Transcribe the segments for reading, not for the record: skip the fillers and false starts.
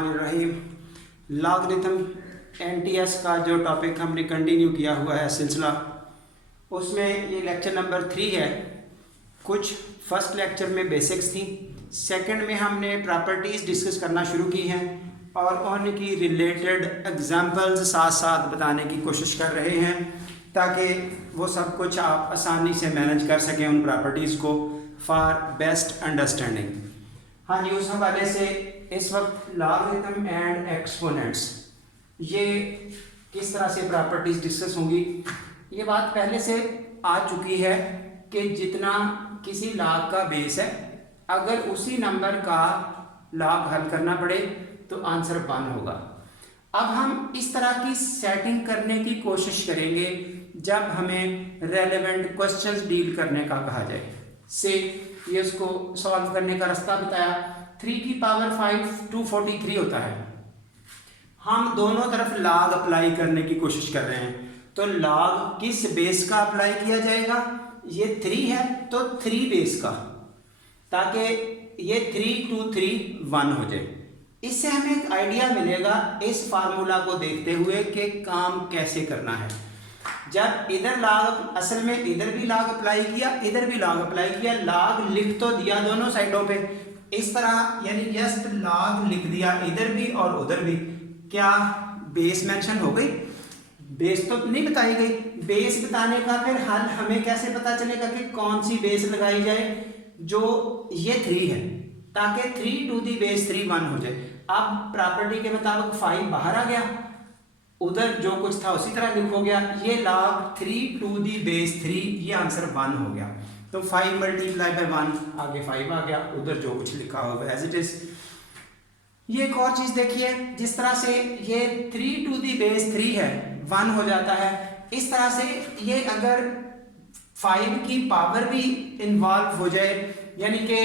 बिस्मिल्लाहिर्रहमानिर्रहीम। Logarithm NTS का जो टॉपिक हमने कंटिन्यू किया हुआ है सिलसिला, उसमें ये लेक्चर नंबर 3 है। कुछ फर्स्ट लेक्चर में बेसिक्स थी, सेकंड में हमने प्रॉपर्टीज़ डिस्कस करना शुरू की हैं और उनकी रिलेटेड एग्जांपल्स साथ साथ बताने की कोशिश कर रहे हैं ताकि वो सब कुछ आप आसानी से मैनेज कर सकें उन प्रॉपर्टीज़ को फॉर बेस्ट अंडरस्टैंडिंग। हाँ जी, उस हवाले से इस वक्त लॉगरिथम एंड एक्सपोनेंट्स ये किस तरह से प्रॉपर्टीज़ डिस्कस होंगी, ये बात पहले से आ चुकी है कि जितना किसी लॉग का बेस है, अगर उसी नंबर का लॉग हल करना पड़े तो आंसर 1 होगा। अब हम इस तरह की सेटिंग करने की कोशिश करेंगे जब हमें रेलेवेंट क्वेश्चंस डील करने का कहा जाए। से ये उसको सॉल्व करने का रास्ता बताया। 3 की पावर 5 243 होता है। हम दोनों तरफ लॉग अप्लाई करने की कोशिश कर रहे हैं, तो लॉग किस बेस का अप्लाई किया जाएगा? ये 3 है तो 3 बेस का, ताकि ये 3 2 3 1 हो जाए। इससे हमें एक आइडिया मिलेगा इस फार्मूला को देखते हुए कि काम कैसे करना है। जब इधर लॉग, असल में इधर भी लॉग अप्लाई किया, इधर भी लॉग अप्लाई किया, लॉग लिख तो दिया दोनों साइडों पे इस तरह, यानी जस्ट लॉग लिख दिया इधर भी और उधर भी। क्या बेस मेंशन हो गई? बेस तो नहीं बताई गई। बेस बताने का फिर हल हमें कैसे पता चलेगा कि कौन सी बेस लगाई जाए? जो ये 3 है, ताकि 3 टू दी बेस 3 1 हो जाए। अब प्रॉपर्टी के मुताबिक 5 बाहर आ गया, उधर जो कुछ था उसी तरह लिखो गया। ये लॉग 3 टू दी बेस 3, ये आंसर 1 हो गया। तो 5 मल्टीप्लाई बाय 1, आगे 5 आ गया, उधर जो कुछ लिखा होगा एज इट इज। ये एक और चीज देखिए, जिस तरह से ये 3 टू दी बेस 3 है 1 हो जाता है, इस तरह से ये अगर 5 की पावर भी इन्वॉल्व हो जाए, यानी कि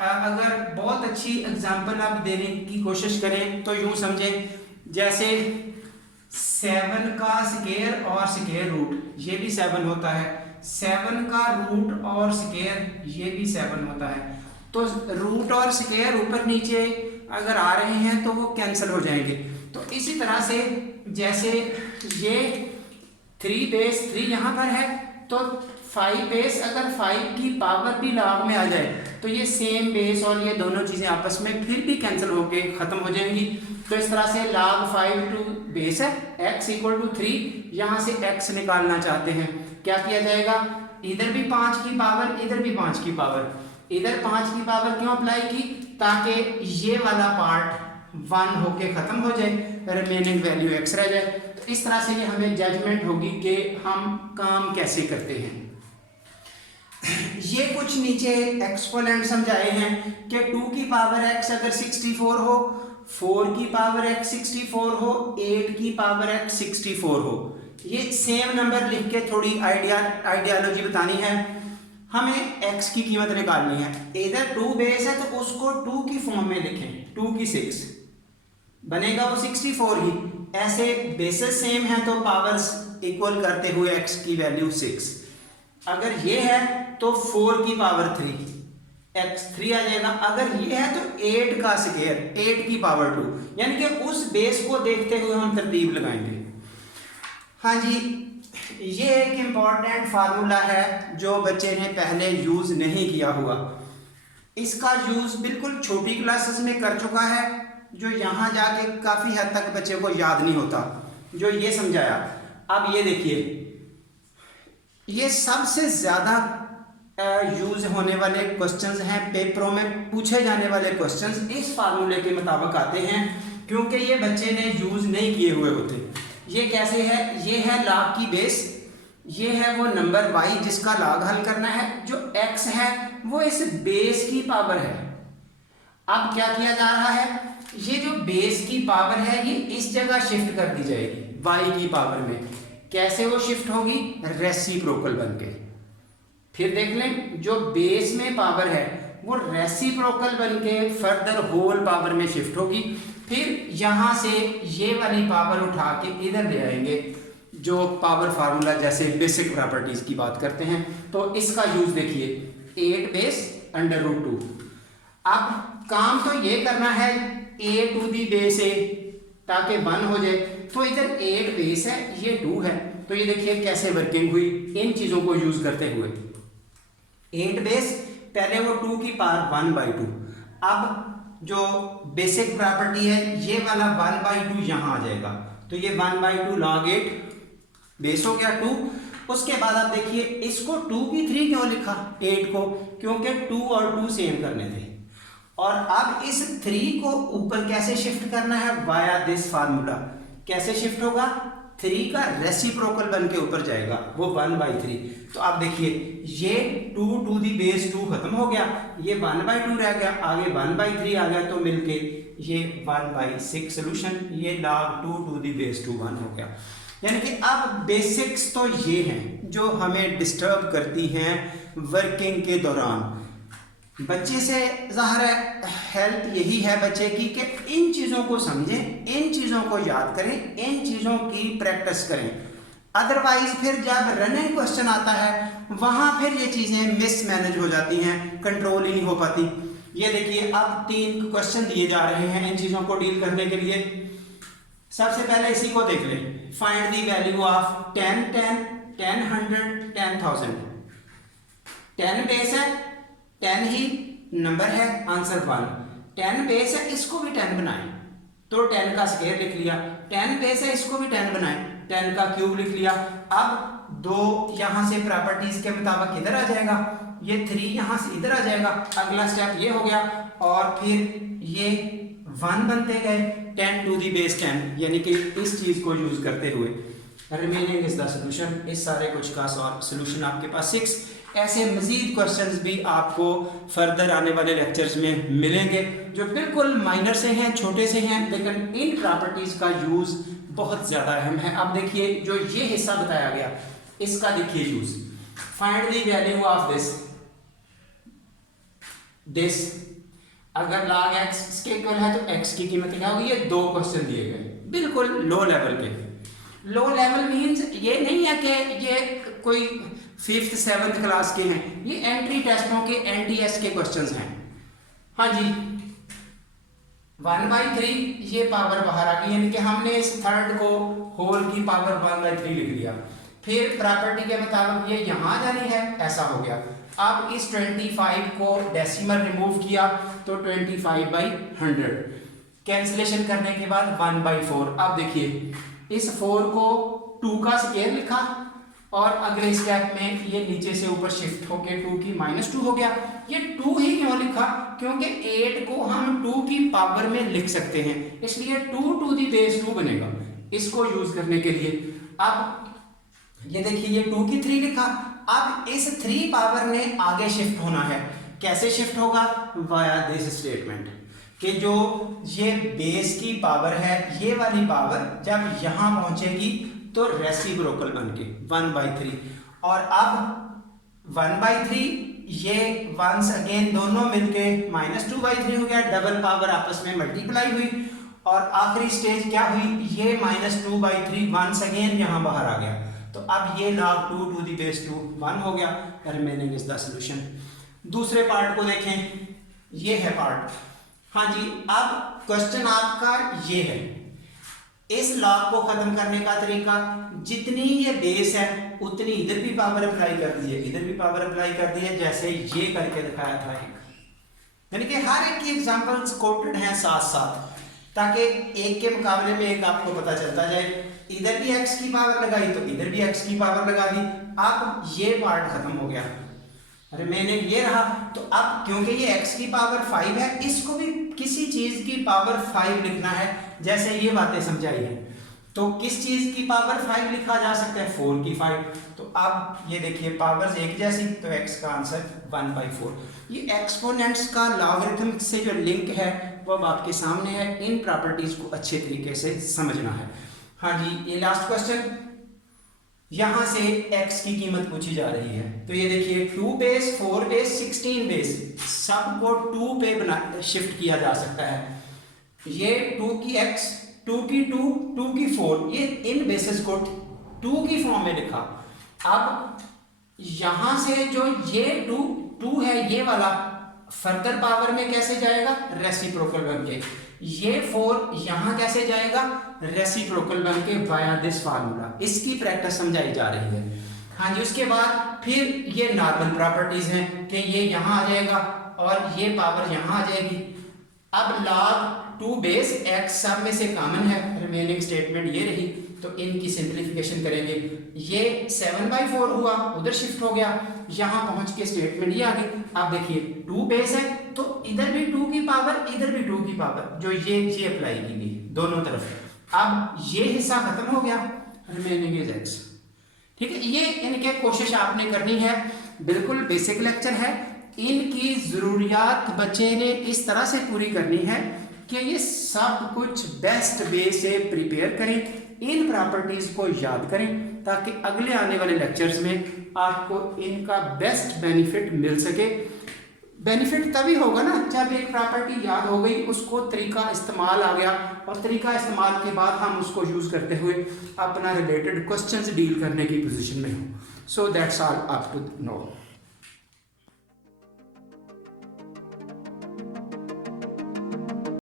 अगर बहुत अच्छी एग्जांपल आप देने की कोशिश करें तो यूं समझें जैसे 7 का स्क्वायर और स्क्वायर रूट, ये भी 7 होता है। 7 का रूट और स्क्वायर, ये भी 7 होता है। तो रूट और स्क्वायर ऊपर नीचे अगर आ रहे हैं तो वो कैंसिल हो जाएंगे। तो इसी तरह से जैसे ये 3 बेस 3 यहाँ पर है, तो 5 बेस अगर 5 की पावर भी लॉग में आ जाए तो ये सेम बेस और ये दोनों चीज़ें आपस में फिर भी कैंसिल होके ख़त्म हो जाएंगी। तो इस तरह से log 5 टू बेस है x इक्वल टू 3, यहाँ से x निकालना चाहते हैं, क्या किया जाएगा? इधर भी 5 की पावर, इधर भी 5 की पावर। इधर 5 की पावर क्यों अप्लाई की? ताकि ये वाला पार्ट 1 होके ख़त्म हो जाए, रिमेनिंग वैल्यू x रह जाए। तो इस तरह से ये हमें जजमेंट होगी कि हम काम कैसे करते हैं। ये कुछ नीचे एक्सपोनेंट समझाए हैं कि 2 की पावर x अगर 64 हो, 4 की पावर x 64 हो, 8 की पावर x 64 हो, ये सेम नंबर लिख के थोड़ी आइडियालॉजी बतानी है। हमें x की कीमत निकालनी है। इधर 2 बेस है तो उसको 2 की फॉर्म में लिखें, 2 की 6 बनेगा वो 64 ही। ऐसे बेसेस सेम है तो पावर्स इक्वल करते हुए x की वैल्यू 6। अगर ये है तो 4 की पावर 3 x 3 आ जाएगा। अगर ये है तो 8 का स्क्वायर 8 की पावर 2, यानी कि उस बेस को देखते हुए हम तरतीब लगाएंगे। हाँ जी, ये एक इम्पॉर्टेंट फार्मूला है जो बच्चे ने पहले यूज़ नहीं किया हुआ। इसका यूज़ बिल्कुल छोटी क्लासेस में कर चुका है, जो यहाँ जाके काफ़ी हद तक बच्चे को याद नहीं होता, जो ये समझाया। अब ये देखिए, ये सबसे ज़्यादा यूज़ होने वाले क्वेश्चंस हैं, पेपरों में पूछे जाने वाले क्वेश्चंस इस फार्मूले के मुताबिक आते हैं, क्योंकि ये बच्चे ने यूज़ नहीं किए हुए होते। ये कैसे है? ये है लॉग की बेस, ये है वो नंबर y जिसका लॉग हल करना है, जो x है वो इस बेस की पावर है। अब क्या किया जा रहा है? ये जो बेस की पावर है ये इस जगह शिफ्ट कर दी जाएगी y की पावर में। कैसे वो शिफ्ट होगी? रेसिप्रोकल बनके। फिर देख लें, जो बेस में पावर है वो रेसिप्रोकल बनके फर्दर होल पावर में शिफ्ट होगी। फिर यहाँ से ये वाली पावर उठा के इधर ले आएंगे, जो पावर फार्मूला जैसे बेसिक प्रॉपर्टीज की बात करते हैं। तो इसका यूज देखिए, 8 बेस अंडर रूट 2। अब काम तो ये करना है a to the base a ताकि 1 हो जाए। तो इधर 8 बेस है, ये 2 है, तो ये देखिए कैसे वर्किंग हुई इन चीज़ों को यूज़ करते हुए। 8 बेस, पहले वो 2 की पावर 1/2। अब जो बेसिक प्रॉपर्टी है ये वाला 1/2 यहाँ आ जाएगा, तो ये 1/2 log 8 बेस हो गया 2। उसके बाद आप देखिए इसको 2 की 3 क्यों लिखा 8 को, क्योंकि 2 और 2 सेम करने थे। और अब इस 3 को ऊपर कैसे शिफ्ट करना है, वाया दिस फार्मूला। कैसे शिफ्ट होगा, 3 का रेसिप्रोकल बन के ऊपर जाएगा, वो 1/3। तो आप देखिए ये 2 टू दी बेस 2 खत्म हो गया, ये 1/2 रह गया, आगे 1/3 आ गया, तो मिलके ये 1/6 सोल्यूशन, ये log 2 टू दी बेस 2 1 हो गया। यानी कि अब बेसिक्स तो ये हैं जो हमें डिस्टर्ब करती हैं वर्किंग के दौरान। बच्चे से ज़ाहिर है हेल्प यही है बच्चे की कि इन चीज़ों को समझें, इन चीज़ों को याद करें, इन चीज़ों की प्रैक्टिस करें। अदरवाइज फिर जब रनिंग क्वेश्चन आता है वहाँ फिर ये चीज़ें मिसमैनेज हो जाती हैं, कंट्रोल ही नहीं हो पाती। ये देखिए अब 3 क्वेश्चन दिए जा रहे हैं इन चीज़ों को डील करने के लिए। सबसे पहले इसी को देख लें, find the value of 10 10 10 100 10,000। 10 base है, 10 ही नंबर है, आंसर 1। 10 बेस है, इसको भी 10 बनाएं, तो 10 का स्क्वायर लिख लिया। 10 बेस है, इसको भी 10 बनाएं, 10 का क्यूब लिख लिया। अब 2 यहां से प्रॉपर्टीज के मुताबिक इधर आ जाएगा, ये 3 यहां से इधर आ जाएगा। अगला स्टेप ये हो गया, और फिर ये 1 बनते गए 10 टू दी बेस 10, यानी कि इस चीज को यूज करते हुए रिमेनिंग इज द सोल्यूशन। इस सारे कुछ का सोल्यूशन आपके पास 6। ऐसे मजीद क्वेश्चंस भी आपको फर्दर आने वाले लेक्चर्स में मिलेंगे जो बिल्कुल माइनर से हैं, छोटे से हैं, लेकिन इन प्रॉपर्टीज का यूज बहुत ज्यादा अहम है। अब देखिए जो ये हिस्सा बताया गया इसका देखिए use, find the value of this. अगर log x के इक्वल है तो x की कीमत क्या होगी। ये 2 क्वेश्चन दिए गए बिल्कुल लो लेवल के। लो लेवल मींस ये नहीं है कि ये कोई 5th 7th क्लास के हैं, ये एंट्री टेस्टों के NTS के क्वेश्चंस हैं। हाँ जी 1/3 ये पावर बाहर आ गई, यानी कि हमने इस थर्ड को होल की पावर 1/3 लिख लिया। फिर प्रॉपर्टी के मुताबिक ये यहाँ जानी है, ऐसा हो गया। अब इस 25 को डेसिमल रिमूव किया तो 25/100, कैंसिलेशन करने के बाद 1/4। अब देखिए इस 4 को 2 का स्क्वायर लिखा, और अगले स्टेप में ये नीचे से ऊपर शिफ्ट होके 2 की -2 हो गया। ये 2 ही क्यों लिखा, क्योंकि 8 को हम 2 की पावर में लिख सकते हैं, इसलिए 2 टू दी बेस 2 बनेगा इसको यूज करने के लिए। अब ये देखिए ये 2 की 3 लिखा, अब इस 3 पावर ने आगे शिफ्ट होना है। कैसे शिफ्ट होगा, वाया दिस स्टेटमेंट, कि जो ये बेस की पावर है ये वाली पावर जब यहां पहुंचेगी तो रेसिप्रोकल बनके 1/3, और अब 1/3 ये वंस अगेन दोनों मिलके -2/3 हो गया, डबल पावर आपस में मल्टीप्लाई हुई, और आखिरी स्टेज क्या हुई, ये -2/3 वंस अगेन यहां बाहर आ गया। तो अब ये log 2 टू दी बेस 2 1 हो गया, रिमेनिंग इज द सोल्यूशन। दूसरे पार्ट को देखें, ये है पार्ट। हाँ जी अब क्वेश्चन आपका ये है, इस लॉग को खत्म करने का तरीका, जितनी ये बेस है उतनी इधर भी पावर अप्लाई कर दी है, इधर भी पावर अप्लाई कर दी है, जैसे ये करके दिखाया था एक। यानी कि हर एक की एग्जांपल्स कोटेड हैं साथ साथ, ताकि एक के मुकाबले में एक आपको पता चलता जाए। इधर भी x की पावर लगाई तो इधर भी x की पावर लगा दी। अब ये पार्ट खत्म हो गया, रिमेनिंग ये रहा। तो अब क्योंकि ये x की पावर 5 है, इसको भी किसी चीज की पावर 5 लिखना है, जैसे ये बातें समझाई है। तो किस चीज की पावर 5 लिखा जा सकता है, 4 की 5। तो अब ये देखिए पावर्स एक जैसी, तो x का आंसर 1/4। ये एक्सपोनेंट्स का लॉगरिथम से जो लिंक है वो अब आपके सामने है, इन प्रॉपर्टीज को अच्छे तरीके से समझना है। हाँ जी ये लास्ट क्वेश्चन, यहां से x की कीमत पूछी जा रही है। तो ये देखिए 2 बेस 4 बेस 16 बेस सबको 2 पे बना शिफ्ट किया जा सकता है। ये 2 की x 2 की 2 2 की 4, ये इन बेसिस को 2 की फॉर्म में लिखा। अब यहां से जो ये 2 है ये वाला फर्दर पावर में कैसे जाएगा, रेसिप्रोकल बनके। ये 4 यहाँ कैसे जाएगा, रेसिप्रोकल बन के वाया दिस फार्मूला, इसकी प्रैक्टिस समझाई जा रही है। हाँ जी, उसके बाद फिर ये नॉर्मल प्रॉपर्टीज हैं कि ये यहाँ आ जाएगा और ये पावर यहाँ आ जाएगी। अब log 2 बेस x सब में से कॉमन है, रिमेनिंग स्टेटमेंट ये रही, तो इनकी सिंप्लीफिकेशन करेंगे। ये 7/4 हुआ, उधर शिफ्ट हो गया, यहाँ पहुंच के स्टेटमेंट ये आ गई। अब देखिए 2 बेस है तो इधर भी 2 की पावर, इधर भी 2 की पावर, जो ये अप्लाई की गई दोनों तरफ। अब ये हिस्सा खत्म हो गया, रिमेनिंग इज x। ठीक है, ये इनके कोशिश आपने करनी है, बिल्कुल बेसिक लेक्चर है, इनकी जरूरियात बच्चे ने इस तरह से पूरी करनी है कि ये सब कुछ बेस्ट वे से प्रिपेयर करें, इन प्रॉपर्टीज को याद करें, ताकि अगले आने वाले लेक्चर्स में आपको इनका बेस्ट बेनिफिट मिल सके। बेनिफिट तभी होगा ना जब एक प्रॉपर्टी याद हो गई, उसको तरीका इस्तेमाल आ गया, और तरीका इस्तेमाल के बाद हम उसको यूज करते हुए अपना रिलेटेड क्वेश्चंस डील करने की पोजीशन में हो। So that's all up to no.